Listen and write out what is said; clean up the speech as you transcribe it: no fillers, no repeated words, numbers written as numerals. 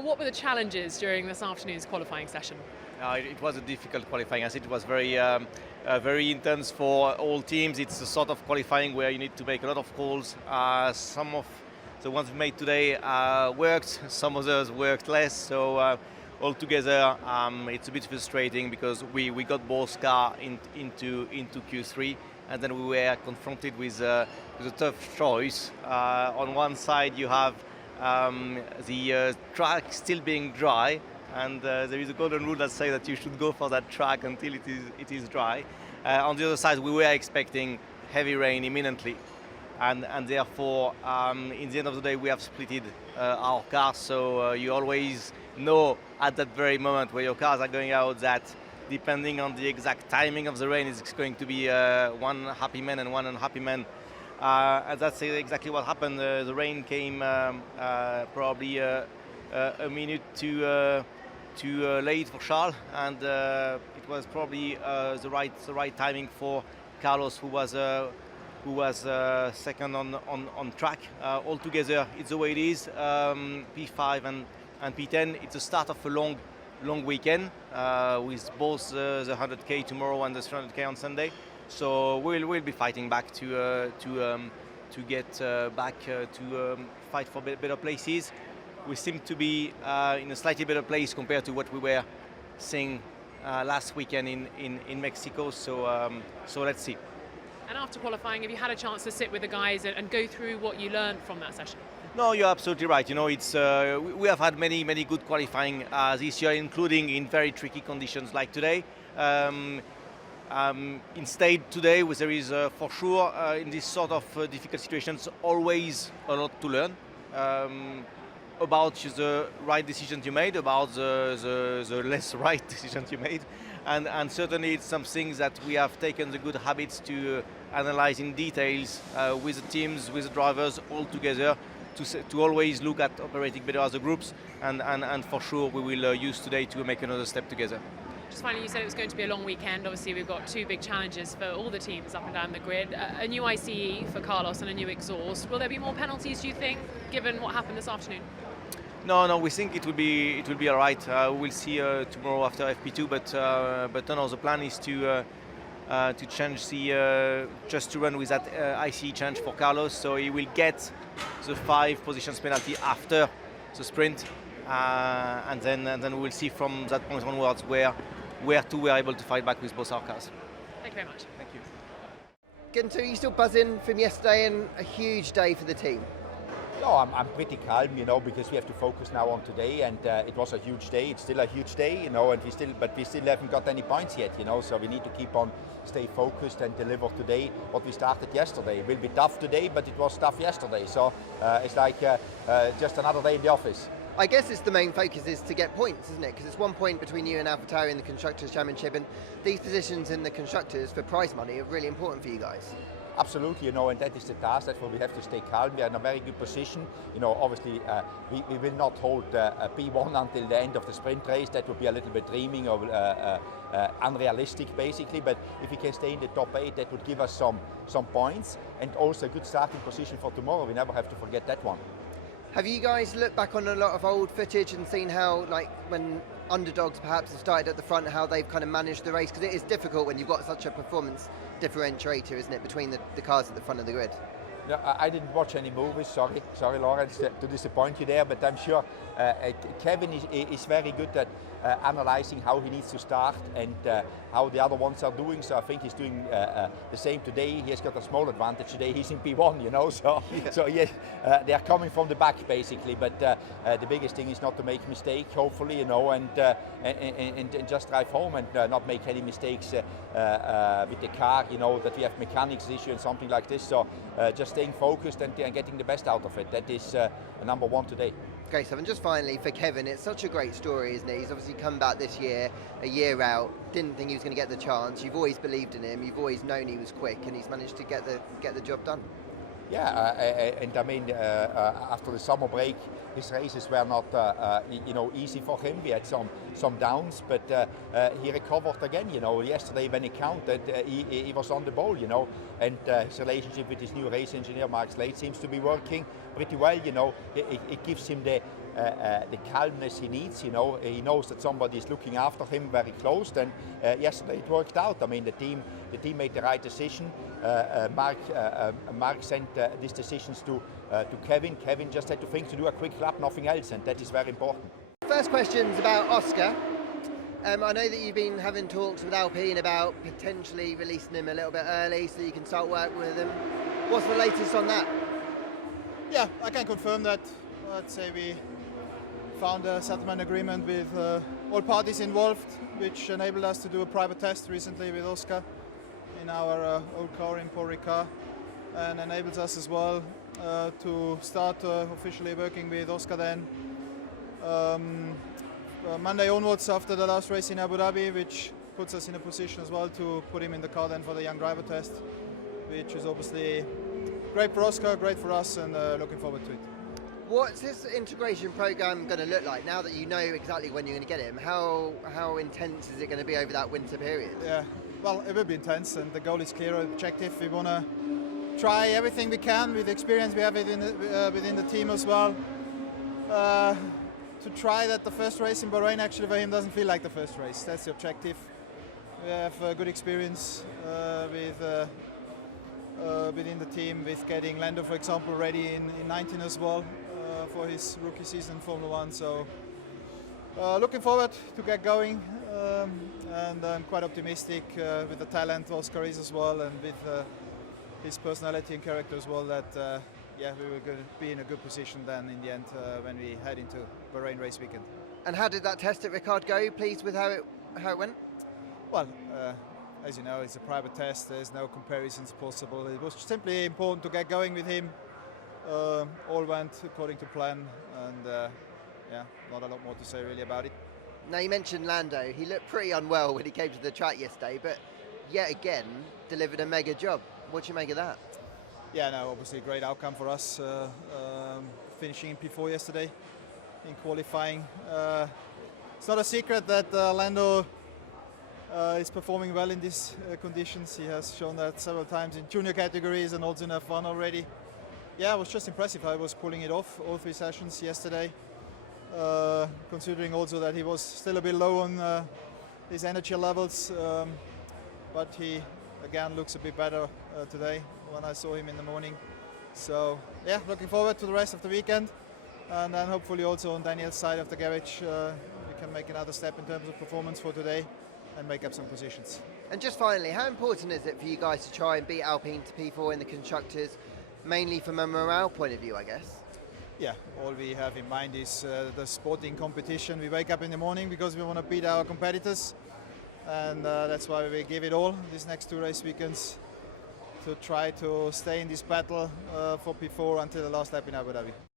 Laurent, what were the challenges during this afternoon's qualifying session? It was a difficult qualifying. I think it was very intense for all teams. It's a sort of qualifying where you need to make a lot of calls. Some of the ones we made today worked, some others worked less. So altogether, it's a bit frustrating because we got both cars into Q3, and then we were confronted with a tough choice. On one side, you have the track still being dry, and there is a golden rule that says that you should go for that track until it is dry. On the other side, we were expecting heavy rain imminently, and therefore, in the end of the day, we have splitted our cars. So you always know at that very moment where your cars are going out that depending on the exact timing of the rain, it's going to be one happy man and one unhappy man. And that's exactly what happened. The rain came probably a minute too late for Charles, and it was probably the right timing for Carlos, who was second on track. Altogether, it's the way it is. P5 and P10. It's the start of a long weekend with both the 100k tomorrow and the 300k on Sunday. So we'll be fighting back to get back to fight for better places. We seem to be in a slightly better place compared to what we were seeing last weekend in Mexico. So let's see. And after qualifying, have you had a chance to sit with the guys and go through what you learned from that session? No, you're absolutely right. You know, it's we have had many good qualifying this year, including in very tricky conditions like today. Instead, today, there is for sure in this sort of difficult situations always a lot to learn about the right decisions you made, about the less right decisions you made, and certainly it's something that we have taken the good habits to analyze in details with the teams, with the drivers all together, to always look at operating better as a groups, and for sure we will use today to make another step together. Just finally, you said it was going to be a long weekend. Obviously, we've got two big challenges for all the teams up and down the grid. A new ICE for Carlos and a new exhaust. Will there be more penalties, do you think, given what happened this afternoon? No, we think it will be all right. We'll see tomorrow after FP2, but no, the plan is to change just to run with that ICE change for Carlos, so he will get the 5 positions penalty after the sprint, and then we will see from that point onwards where we're able to fight back with both our cars. Thank you very much. Thank you. Guinter, are you still buzzing from yesterday and a huge day for the team? No, I'm pretty calm, because we have to focus now on today, and it was a huge day. It's still a huge day, and we still haven't got any points yet, So we need to keep on, stay focused and deliver today what we started yesterday. It will be tough today, but it was tough yesterday. So it's like just another day in the office. I guess it's the main focus is to get points, isn't it? Because it's 1 point between you and AlphaTauri in the Constructors' Championship, and these positions in the Constructors for prize money are really important for you guys. Absolutely, and that is the task. That's where we have to stay calm. We are in a very good position. Obviously, we will not hold P1 until the end of the sprint race. That would be a little bit dreaming or unrealistic, basically. But if we can stay in the top 8, that would give us some points and also a good starting position for tomorrow. We never have to forget that one. Have you guys looked back on a lot of old footage and seen how, like, when underdogs perhaps have started at the front, how they've kind of managed the race? Because it is difficult when you've got such a performance differentiator, isn't it, between the cars at the front of the grid? No, I didn't watch any movies, sorry Laurent, to disappoint you there, but I'm sure Kevin is very good at analyzing how he needs to start and how the other ones are doing, so I think he's doing the same today. He has got a small advantage today, he's in P1, so yeah. So yes, they are coming from the back basically, but the biggest thing is not to make mistake, hopefully, and just drive home and not make any mistakes with the car, that we have mechanics issue and something like this, so just staying focused and getting the best out of it. That is number one today. Okay, so and just finally for Kevin, it's such a great story, isn't it? He's obviously come back this year, a year out, didn't think he was going to get the chance. You've always believed in him, you've always known he was quick, and he's managed to get the job done. Yeah, and I mean, after the summer break, his races were not, easy for him. We had some downs, but he recovered again. Yesterday when he counted, he was on the ball. And his relationship with his new race engineer Mark Slade seems to be working pretty well. It gives him the the calmness he needs. You know, he knows that somebody is looking after him very close. And yesterday it worked out. I mean, the team made the right decision. Mark sent these decisions to Kevin. Kevin just had to think to do a quick lap, nothing else, and that is very important. First question's about Oscar. I know that you've been having talks with Alpine about potentially releasing him a little bit early so you can start working with him. What's the latest on that? Yeah, I can confirm that. I'd say we found a settlement agreement with all parties involved, which enabled us to do a private test recently with Oscar in our old car in Paul Ricard, and enables us as well to start officially working with Oscar then Monday onwards after the last race in Abu Dhabi, which puts us in a position as well to put him in the car then for the young driver test, which is obviously great for Oscar, great for us, and looking forward to it. What's this integration program going to look like now that you know exactly when you're going to get him? How intense is it going to be over that winter period? Yeah, well, it will be intense, and the goal is clear, objective. We want to try everything we can with the experience we have within the team as well. To try that the first race in Bahrain actually for him doesn't feel like the first race. That's the objective. We have a good experience within the team with getting Lando, for example, ready in 19 as well for his rookie season in Formula 1. So looking forward to get going, and I'm quite optimistic with the talent Oscar is as well, and with his personality and character as well, that yeah, we were going to be in a good position then in the end when we head into Bahrain race weekend. And how did that test at Ricard go? Pleased with how it went? Well, as you know, it's a private test. There's no comparisons possible. It was simply important to get going with him. All went according to plan, and yeah, not a lot more to say really about it. Now, you mentioned Lando. He looked pretty unwell when he came to the track yesterday, but yet again delivered a mega job. What do you make of that? Yeah, no, obviously a great outcome for us, finishing in P4 yesterday in qualifying. It's not a secret that Lando is performing well in these conditions. He has shown that several times in junior categories and also in F1 already. Yeah, it was just impressive how he was pulling it off all 3 sessions yesterday, considering also that he was still a bit low on his energy levels, but he again looks a bit better today when I saw him in the morning. So yeah, looking forward to the rest of the weekend, and then hopefully also on Daniel's side of the garage we can make another step in terms of performance for today and make up some positions. And just finally, how important is it for you guys to try and beat Alpine to P4 in the constructors, mainly from a morale point of view, I guess? Yeah, all we have in mind is the sporting competition. We wake up in the morning because we want to beat our competitors, and that's why we give it all these next 2 race weekends to try to stay in this battle for P4 until the last lap in Abu Dhabi.